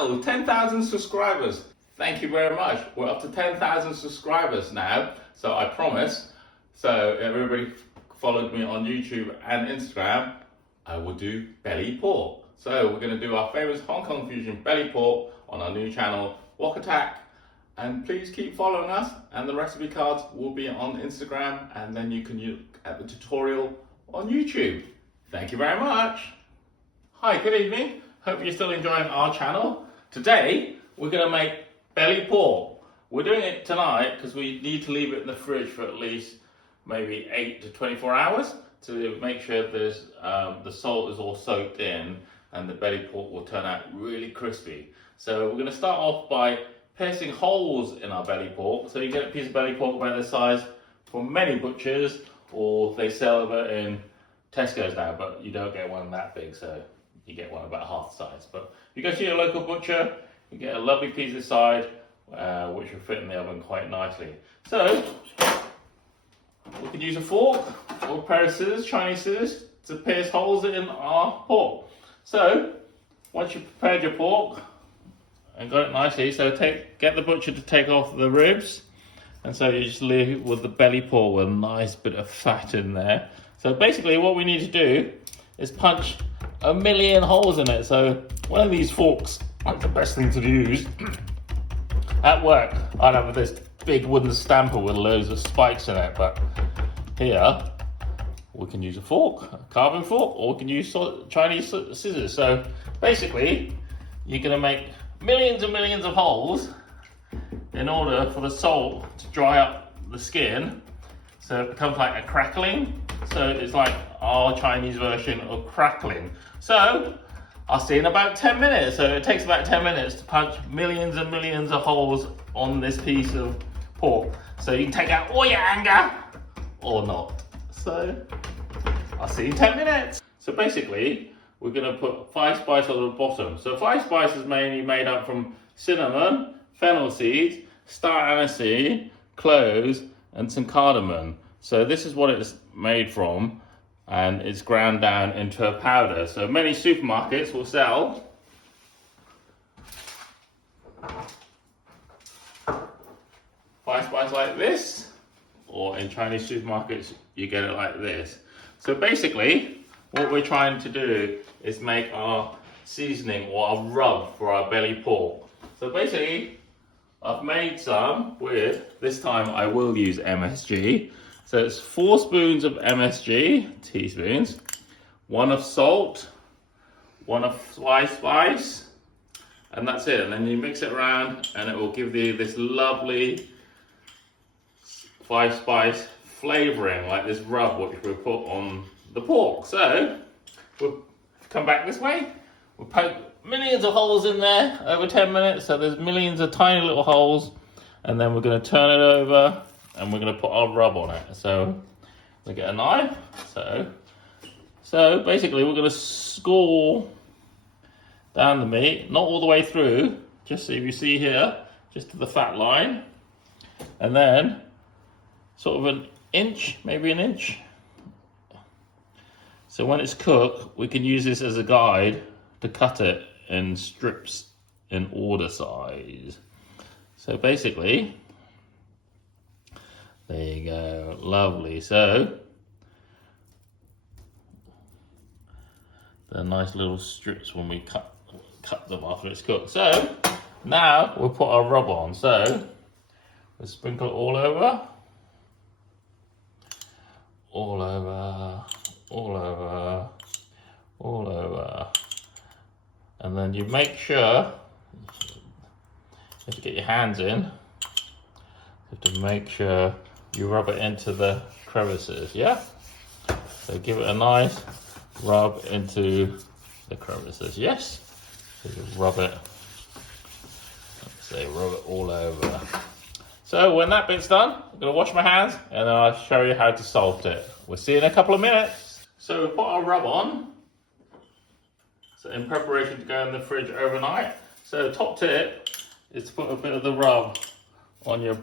Wow, 10,000 subscribers. Thank you very much. We're up to 10,000 subscribers now, so I promise. So everybody followed me on YouTube and Instagram, I will do belly pork. So we're going to do our famous Hong Kong fusion belly pork on our new channel, Wok-a-Tak. And please keep following us, and the recipe cards will be on Instagram, and then you can look at the tutorial on YouTube. Thank you very much. Hi, good evening. Hope you're still enjoying our channel. Today, we're going to make belly pork. We're doing it tonight because we need to leave it in the fridge for at least maybe 8 to 24 hours to make sure there's, the salt is all soaked in and the belly pork will turn out really crispy. So we're going to start off by piercing holes in our belly pork. So you get a piece of belly pork about this size from many butchers, or they sell it in Tesco's now, but you don't get one that big, so you get one about half the size. But you go to your local butcher, you get a lovely piece this side, which will fit in the oven quite nicely. So we can use a fork or a pair of scissors, Chinese scissors, to pierce holes in our pork. So once you've prepared your pork and got it nicely, so get the butcher to take off the ribs, and so you just leave with the belly pork with a nice bit of fat in there. So basically what we need to do is punch 1,000,000 holes in it. So one of these forks is the best thing to use. At work I'd have this big wooden stamper with loads of spikes in it, but here we can use a fork, a carving fork, or we can use Chinese scissors. So basically you're going to make millions and millions of holes in order for the salt to dry up the skin, so it becomes like a crackling. So it's like our Chinese version of crackling. So I'll see in about 10 minutes. So it takes about 10 minutes to punch millions and millions of holes on this piece of pork. So you can take out all your anger or not. So I'll see you in 10 minutes. So basically, we're going to put 5 spices on the bottom. So 5 spices is mainly made up from cinnamon, fennel seeds, star anise seed, cloves, and some cardamom. So this is what it's made from, and it's ground down into a powder. So many supermarkets will sell 5 spices like this, or in Chinese supermarkets you get it like this. So basically what we're trying to do is make our seasoning or our rub for our belly pork. So basically I've made some with, this time I will use MSG. So it's 4 spoons of MSG, teaspoons, 1 of salt, 1 of spice, and that's it. And then you mix it around and it will give you this lovely 5 spice flavoring, like this rub which we put on the pork. So we'll come back this way, we'll poke millions of holes in there over 10 minutes. So there's millions of tiny little holes, and then we're going to turn it over and we're going to put our rub on it. So we get a knife. So basically we're going to score down the meat, not all the way through, just so you see here, just to the fat line, and then sort of an inch, maybe an inch. So when it's cooked, we can use this as a guide to cut it in strips in order size. So basically, there you go, lovely. So they're nice little strips when we cut them after it's cooked. So now we'll put our rub on. So we'll sprinkle it all over, all over, all over, all over. And then you make sure, you have to get your hands in, you have to make sure you rub it into the crevices, yeah? So give it a nice rub into the crevices, yes? So you rub it, rub it all over. So when that bit's done, I'm gonna wash my hands and then I'll show you how to salt it. We'll see you in a couple of minutes. So we put our rub on. So in preparation to go in the fridge overnight. So top tip is to put a bit of the rub on your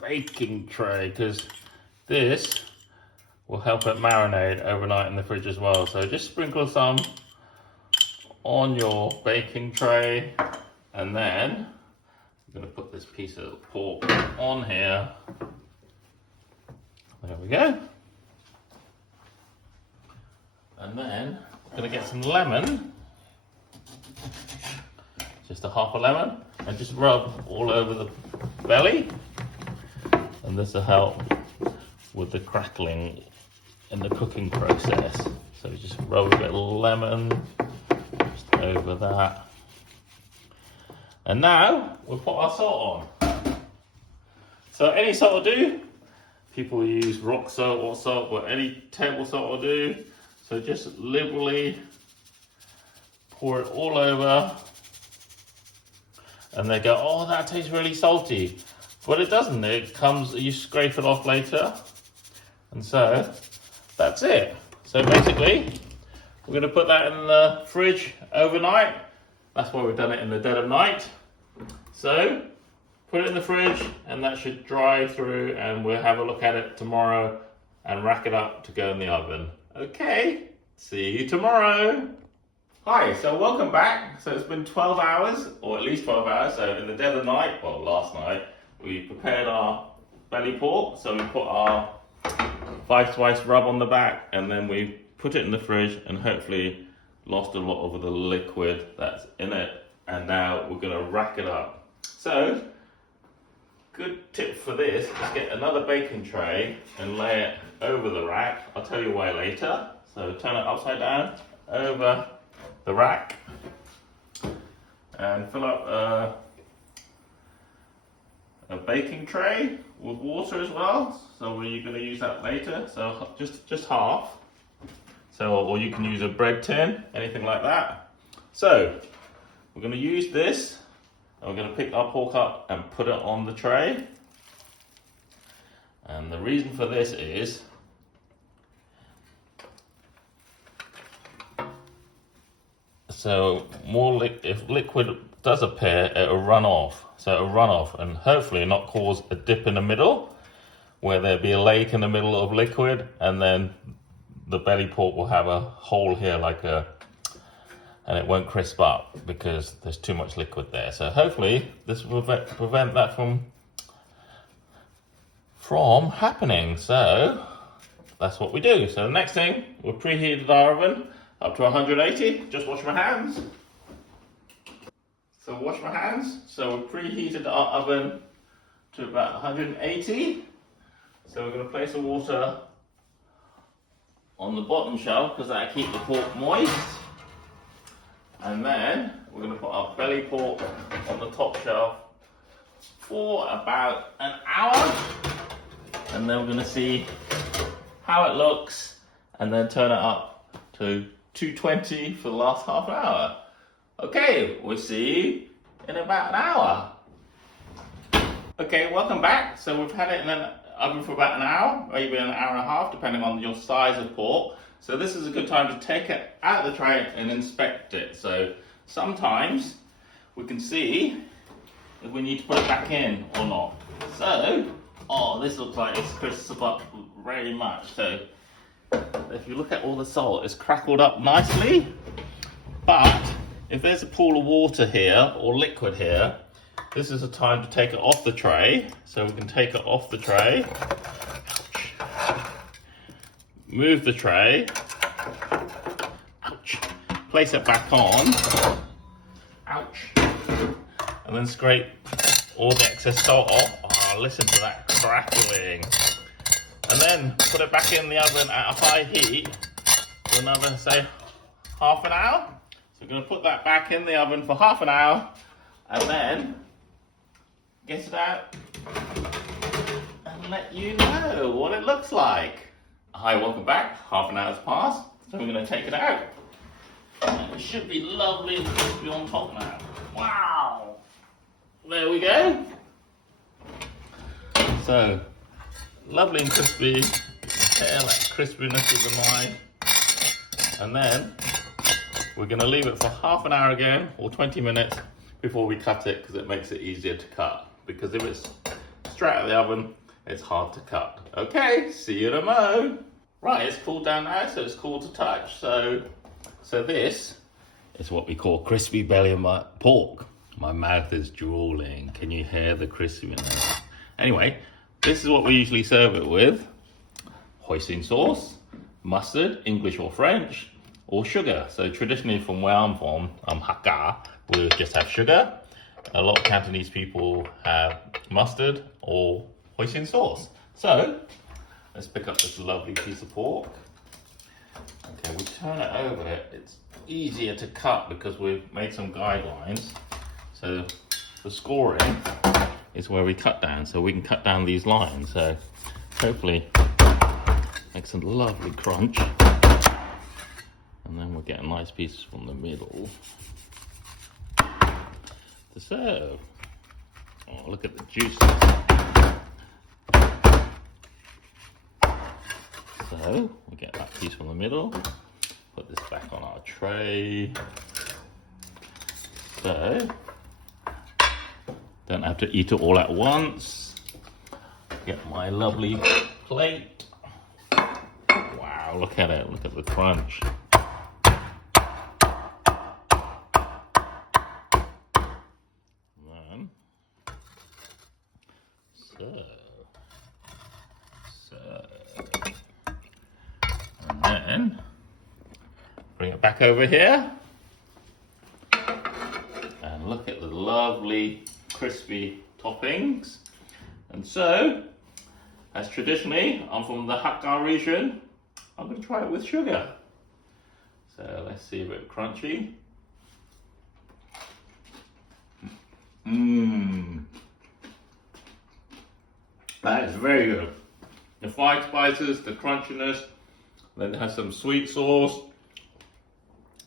baking tray, because this will help it marinate overnight in the fridge as well. So just sprinkle some on your baking tray And then I'm going to put this piece of pork on here. There we go. And then I'm going to get some lemon, just a half a lemon, and just rub all over the belly. And this will help with the crackling in the cooking process. So just rub a bit of lemon just over that. And now we'll put our salt on. So any salt will do. People use rock salt or salt, but any table salt will do. So just liberally pour it all over. And they go, oh, that tastes really salty. But it doesn't, it comes, you scrape it off later. And so, that's it. So basically, we're gonna put that in the fridge overnight. That's why we've done it in the dead of night. So, put it in the fridge and that should dry through and we'll have a look at it tomorrow and rack it up to go in the oven. Okay, see you tomorrow. Hi, so welcome back. So it's been 12 hours, or at least 12 hours. So in the dead of night, well last night, we prepared our belly pork. So we put our 5 slice rub on the back and then we put it in the fridge and hopefully lost a lot of the liquid that's in it. And now we're gonna rack it up. So, good tip for this is get another baking tray and lay it over the rack. I'll tell you why later. So turn it upside down over the rack and fill up a baking tray with water as well. So you're going to use that later. So just half. So, or you can use a bread tin, anything like that. So we're going to use this. And we're going to pick our pork up and put it on the tray. And the reason for this is so if liquid does appear, it'll run off. So it'll run off and hopefully not cause a dip in the middle where there'll be a lake in the middle of liquid and then the belly pork will have a hole here and it won't crisp up because there's too much liquid there. So hopefully this will prevent that from happening. So that's what we do. So the next thing, we've preheated our oven up to 180. Just wash my hands. So wash my hands. So we've preheated our oven to about 180. So we're going to place the water on the bottom shelf because that'll keep the pork moist. And then we're going to put our belly pork on the top shelf for about an hour. And then we're going to see how it looks and then turn it up to 220 for the last half an hour. Okay, we'll see you in about an hour. Okay, welcome back. So we've had it in an oven for about an hour, maybe an hour and a half, depending on your size of pork. So this is a good time to take it out of the tray and inspect it. So sometimes we can see if we need to put it back in or not. So, oh, this looks like it's crisped up very much. So if you look at all the salt, it's crackled up nicely. But if there's a pool of water here or liquid here, this is a time to take it off the tray. So we can take it off the tray. Move the tray. Ouch. Place it back on. Ouch. And then scrape all the excess salt off. Oh, listen to that crackling. And then put it back in the oven at a high heat for another, say, half an hour. So we're going to put that back in the oven for half an hour and then get it out and let you know what it looks like. Hi, welcome back. Half an hour's passed, so we're going to take it out. And it should be lovely and crispy on top now. Wow! There we go. So, lovely and crispy. Tell that crispiness with the knife. And then we're going to leave it for half an hour again, or 20 minutes, before we cut it, because it makes it easier to cut. Because if it's straight out of the oven, it's hard to cut. Okay, see you in a mo. Right, it's cooled down now, so it's cool to touch. So this is what we call crispy belly pork. My mouth is drooling. Can you hear the crispiness? Anyway, this is what we usually serve it with. Hoi Sin sauce, mustard, English or French, or sugar. So traditionally from where I'm from, Hakka, we just have sugar. A lot of Cantonese people have mustard or Hoi Sin sauce. So let's pick up this lovely piece of pork. Okay, we turn it over. It's easier to cut because we've made some guidelines. So the scoring is where we cut down, so we can cut down these lines. So hopefully make some lovely crunch. And then we'll get a nice piece from the middle to serve. Oh, look at the juices. So we get that piece from the middle, put this back on our tray. So don't have to eat it all at once. Get my lovely plate. Wow, look at it, look at the crunch. And then, and then bring it back over here. And look at the lovely crispy toppings. And so, as traditionally, I'm from the Hakka region, I'm going to try it with sugar. So let's see if it's crunchy. That is very good. The fried spices, the crunchiness, then it has some sweet sauce,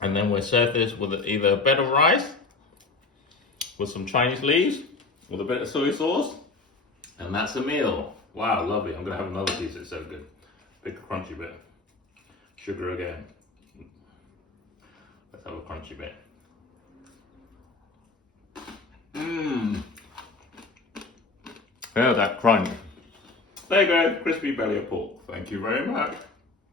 and then we serve this with either a bed of rice with some Chinese leaves with a bit of soy sauce, and that's a meal. Wow, lovely. I'm gonna have another piece, it's so good. Big crunchy bit. Sugar again. Let's have a crunchy bit. Yeah, that crunch. There you go, crispy belly of pork. Thank you very much.